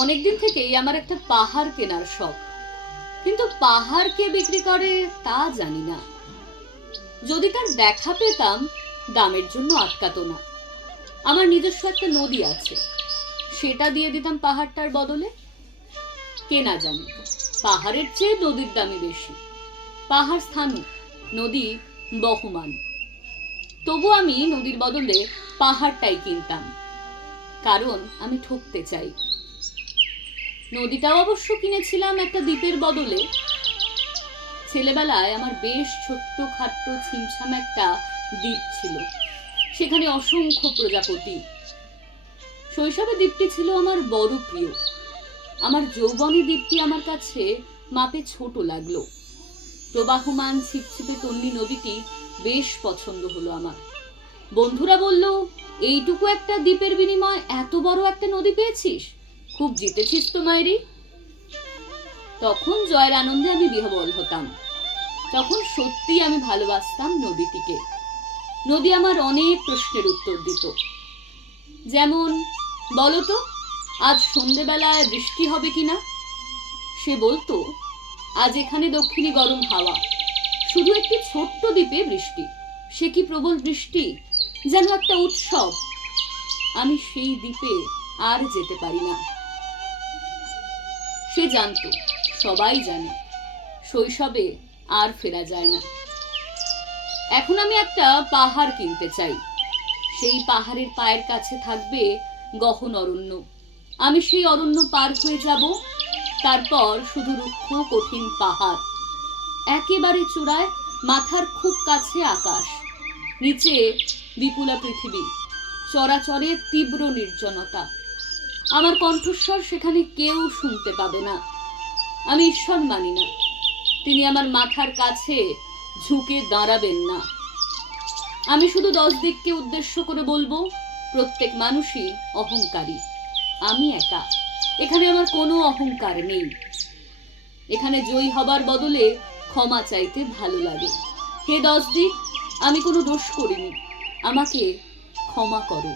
অনেকদিন থেকেই আমার একটা পাহাড় কেনার শখ, কিন্তু পাহাড় কে বিক্রি করে তা জানি না। যদি তার দেখা পেতাম, দামের জন্য আটকাতো না। আমার নিজস্ব একটা নদী আছে, সেটা দিয়ে দিতাম পাহাড়টার বদলে। কে না জানে পাহাড়ের চেয়ে নদীর দামই বেশি। পাহাড় স্থানীয়, নদী বহমান। তবু আমি নদীর বদলে পাহাড়টাই কিনতাম, কারণ আমি ঠকতে চাই। নদীটাও অবশ্য কিনেছিলাম একটা দ্বীপের বদলে। ছেলেবেলায় আমার বেশ ছোট্ট খাট্ট ছিমছাম একটা দ্বীপ ছিল, সেখানে অসংখ্য প্রজাপতি। শৈশবে দ্বীপটি ছিল আমার বড় প্রিয়। আমার যৌবনে দ্বীপটি আমার কাছে মাপে ছোট লাগলো। প্রবাহমান ছিপছিপে তন্নি নদীটি বেশ পছন্দ হলো আমার। বন্ধুরা বলল, এইটুকু একটা দ্বীপের বিনিময়ে এত বড় একটা নদী পেয়েছিস, খুব জিতেছিস তো মায়েরি। তখন জয়ের আনন্দে আমি বিহ্বল হতাম। তখন সত্যি আমি ভালোবাসতাম নদীটিকে। নদী আমার অনেক প্রশ্নের উত্তর দিত। যেমন, বলতো আজ সন্ধেবেলায় বৃষ্টি হবে কিনা। সে বলতো, আজ এখানে দক্ষিণী গরম হাওয়া, শুধু একটি ছোট্ট দ্বীপে বৃষ্টি, সে কি প্রবল বৃষ্টি, যেন একটা উৎসব। আমি সেই দ্বীপে আর যেতে পারি না। সে জানতো, সবাই জানে, শৈশবে আর ফেরা যায় না। এখন আমি একটা পাহাড় কিনতে চাই। সেই পাহাড়ের পায়ের কাছে থাকবে গহন অরণ্য। আমি সেই অরণ্য পার হয়ে যাব, তারপর শুধু রুক্ষ কঠিন পাহাড়। একেবারে চূড়ায় মাথার খুব কাছে আকাশ, নিচে বিপুলা পৃথিবী, চরাচরের তীব্র নির্জনতা। আমার কণ্ঠস্বর সেখানে কেউ শুনতে পাবে না। আমি ঈশ্বর মানি না, তিনি আমার মাথার কাছে ঝুঁকে দাঁড়াবেন না। আমি শুধু 10 দিককে উদ্দেশ্য করে বলবো, প্রত্যেক মানুষই অহংকারী, আমি একা। এখানে আমার কোনো অহংকার নেই। এখানে জয়ী হবার বদলে ক্ষমা চাইতে ভালো লাগে। হে 10 দিক, আমি কোনো দোষ করিনি, আমাকে ক্ষমা করো।